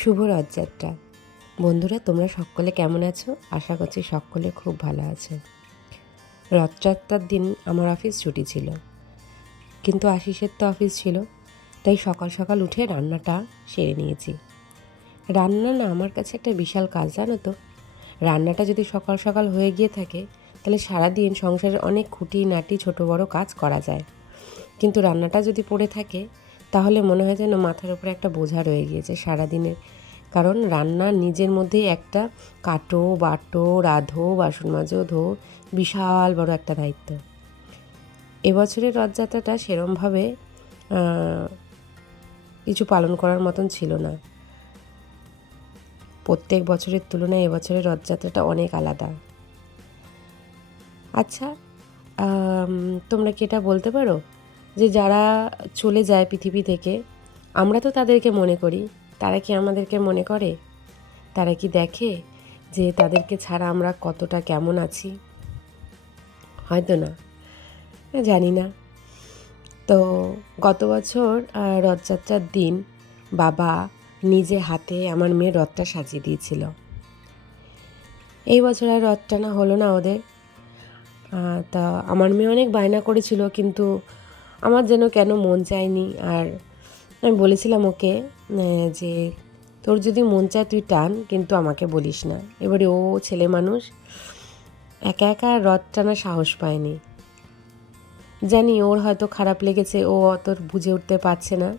শুভ রথযাত্রা। বন্ধুরা, তোমরা সকলে কেমন আছো? আশা করছি সকলে খুব ভালো আছো। রথযাত্রার দিন আমার অফিস ছুটি ছিল, কিন্তু আশিসের তো অফিস ছিল, তাই সকাল সকাল উঠে রান্নাটা সেরে নিয়েছি। রান্না না আমার কাছে একটা বিশাল কাজ, জানো তো। রান্নাটা যদি সকাল সকাল হয়ে গিয়ে থাকে তাহলে সারাদিন সংসারের অনেক খুঁটিনাটি ছোটো বড়ো কাজ করা যায়, কিন্তু রান্নাটা যদি পড়ে থাকে তাহলে মনে হয় যেন মাথার উপরে একটা বোঝা রয়ে গিয়েছে সারাদিনের। কারণ রান্না নিজের মধ্যেই একটা কাটো, বাটো, রাঁধো, বাসন মাজো, ধো, বিশাল বড় একটা দায়িত্ব। এবছরের রথযাত্রাটা সেরমভাবে কিছু পালন করার মতন ছিল না। প্রত্যেক বছরের তুলনায় এবছরের রথযাত্রাটা অনেক আলাদা। আচ্ছা, তোমরা কি এটা বলতে পারো যে যারা চলে যায় পৃথিবী থেকে, আমরা তো তাদেরকে মনে করি, তারা কি আমাদেরকে মনে করে? তারা কি দেখে যে তাদেরকে ছাড়া আমরা কতটা কেমন আছি? হয়তো না, জানি না। তো গত বছর রথযাত্রার দিন বাবা নিজে হাতে আমার মেয়ের রথটা সাজিয়ে দিয়েছিল। এই বছর আর রথ টানা হলো না ওদের। তা আমার মেয়ে অনেক বায়না করেছিল, কিন্তু আমার যেন কেন মন চায়নি। আর আমি বলেছিলাম ওকে যে তোর যদি মন চায় তুই টান, কিন্তু আমাকে বলিস না। এবারে ও ছেলে মানুষ, একা একা রথ টানার সাহস পায়নি। জানি ওর হয়তো খারাপ লেগেছে, ও অত বুঝে উঠতে পারছে না।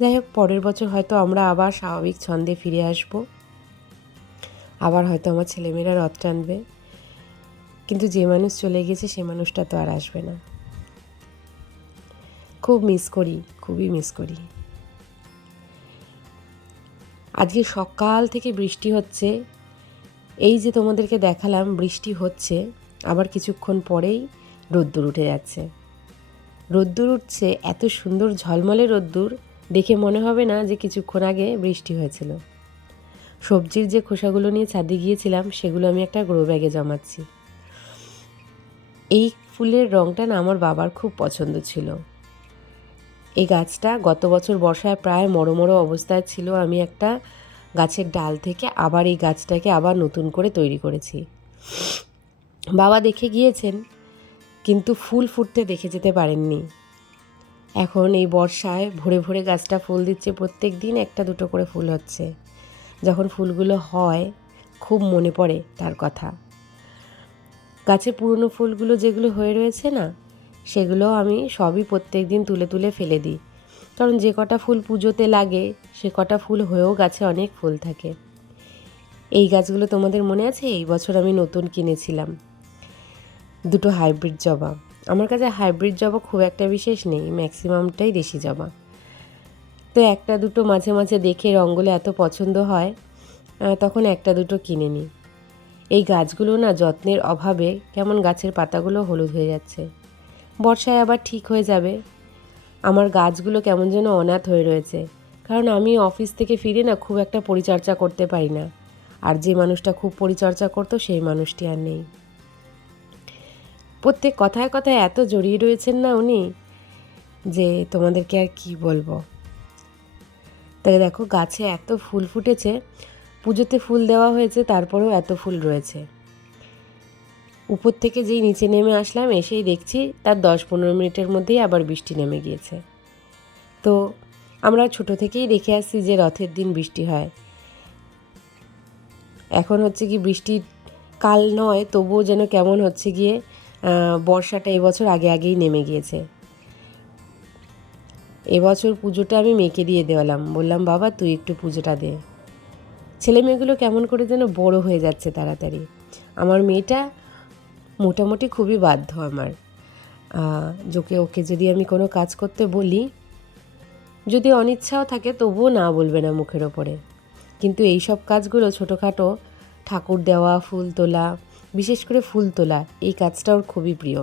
যাই হোক, পরের বছর হয়তো আমরা আবার স্বাভাবিক ছন্দে ফিরে আসব, আবার হয়তো আমার ছেলেমেয়েরা রথ টানবে। কিন্তু যে মানুষ চলে গেছে সে মানুষটা তো আর আসবে না। খুব মিস করি, খুবই মিস করি। আজকে সকাল থেকে বৃষ্টি হচ্ছে। এই যে তোমাদেরকে দেখালাম বৃষ্টি হচ্ছে, আবার কিছুক্ষণ পরেই রোদ্দুর উঠে যাচ্ছে। রোদ্দুর উঠছে, এত সুন্দর ঝলমলে রোদ্দুর, দেখে মনে হবে না যে কিছুক্ষণ আগে বৃষ্টি হয়েছিল। সবজির যে খোসাগুলো নিয়ে ছাদে গিয়েছিলাম সেগুলো আমি একটা গ্রো ব্যাগে জমাচ্ছি। এই ফুলের রঙটা না আমার বাবার খুব পছন্দ ছিল। এই গাছটা গত বছর বর্ষায় প্রায় মরো মরো অবস্থায় ছিল। আমি একটা গাছের ডাল থেকে আবার এই গাছটাকে আবার নতুন করে তৈরি করেছি। বাবা দেখে গিয়েছেন, কিন্তু ফুল ফুটতে দেখে যেতে পারেননি। এখন এই বর্ষায় ভরে ভরে গাছটা ফুল দিচ্ছে, প্রত্যেক দিন একটা দুটো করে ফুল হচ্ছে। যখন ফুলগুলো হয় খুব মনে পড়ে তার কথা। গাছে পুরনো ফুলগুলো যেগুলো হয়ে রয়েছে না, সেগুলো আমি সবই প্রত্যেক দিন তুলে তুলে ফেলে দিই। কারণ যে কটা ফুল পুজোতে লাগে সে কটা ফুল হয়েও গাছে অনেক ফুল থাকে। এই গাছগুলো তোমাদের মনে আছে? এই বছর আমি নতুন কিনেছিলাম দুটো হাইব্রিড জবা। আমার কাছে হাইব্রিড জবা খুব একটা বিশেষ নেই, ম্যাক্সিমামটাই দেশি জবা। তো একটা দুটো মাঝে মাঝে দেখে রঙগুলো এত পছন্দ হয়, তখন একটা দুটো কিনে নিই। এই গাছগুলো না যত্নের অভাবে কেমন গাছের পাতাগুলো হলুদ হয়ে যাচ্ছে। বর্ষায় আবার ঠিক হয়ে যাবে। আমার গাছগুলো কেমন যেন অনাথ হয়ে রয়েছে, কারণ আমি অফিস থেকে ফিরে না খুব একটা পরিচর্যা করতে পারি না। আর যে মানুষটা খুব পরিচর্যা করতো সেই মানুষটি আর নেই। প্রত্যেক কথায় কথায় এত জড়িয়ে রয়েছেন না উনি, যে তোমাদেরকে আর কি বলবো। তাই দেখো, গাছে এত ফুল ফুটেছে, পুজোতে ফুল দেওয়া হয়েছে, তারপরেও এত ফুল রয়েছে। উপর থেকে যেই নিচে নেমে আসলাম, এসেই দেখছি তার 10-15 মিনিটের মধ্যেই আবার বৃষ্টি নেমে গিয়েছে। তো আমরা ছোট থেকেই দেখে আসছি যে রথের দিন বৃষ্টি হয়। এখন হচ্ছে কি বৃষ্টি কাল নয়, তবুও যেন কেমন হচ্ছে গিয়ে বর্ষাটা এবছর আগে আগেই নেমে গিয়েছে। এবছর পুজোটা আমি মেয়েকে দিয়ে দেওয়ালাম, বললাম বাবা তুই একটু পুজোটা দে। ছেলে মেয়েগুলো কেমন করে যেন বড় হয়ে যাচ্ছে তাড়াতাড়ি। আমার মেয়েটা মোটামুটি খুবই বাধ্য আমার। ওকে যদি আমি কোনো কাজ করতে বলি, যদি অনিচ্ছাও থাকে তবুও না বলবে না মুখের ওপরে। কিন্তু এই সব কাজগুলো ছোটোখাটো, ঠাকুর দেওয়া, ফুল তোলা, বিশেষ করে ফুল তোলা, এই কাজটা ওর খুবই প্রিয়।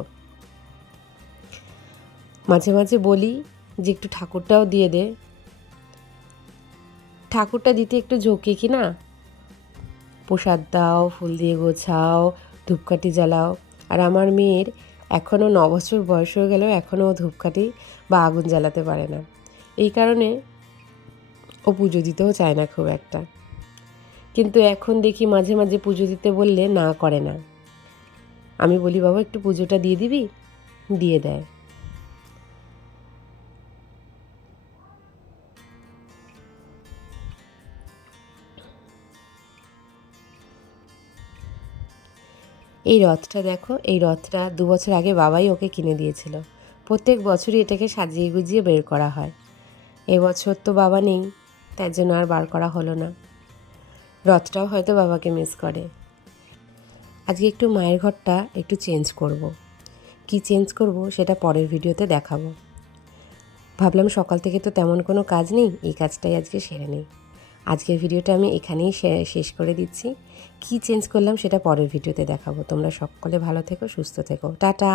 মাঝে মাঝে বলি যে একটু ঠাকুরটাও দিয়ে দে। ঠাকুরটা দিতে একটু ঝোঁকি কি না, প্রসাদ দাও, ফুল দিয়ে গোছাও, ধূপকাঠি জ্বালাও। আর আমার মেয়ের এখনও 9 বছর বয়স হয়ে গেলেও এখনও ও ধূপকাঠি বা আগুন জ্বালাতে পারে না। এই কারণে ও পুজো দিতেও চায় না খুব একটা, কিন্তু এখন দেখি মাঝে মাঝে পুজো দিতে বললে না করে না। আমি বলি বাবা একটু পুজোটা দিয়ে দিবি, দিয়ে দেয়। এই রথটা দেখো, এই রথটা 2 বছর আগে বাবাই ওকে কিনে দিয়েছিল। প্রত্যেক বছরই এটাকে সাজিয়ে গুজিয়ে বের করা হয়। এবছর তো বাবা নেই, তার জন্য আর বার করা হলো না। রথটাও হয়তো বাবাকে মিস করে। আজকে একটু মায়ের ঘরটা একটু চেঞ্জ করব। কি চেঞ্জ করব সেটা পরের ভিডিওতে দেখাবো। ভাবলাম সকাল থেকে তো তেমন কোনো কাজ নেই, এই কাজটাই আজকে সেরে নিই। আজকের ভিডিওটা আমি এখানেই শেষ করে দিচ্ছি। কি চেঞ্জ করলাম সেটা পরের ভিডিওতে দেখাবো। তোমরা সকলে ভালো থেকো, সুস্থ থেকো, টাটা।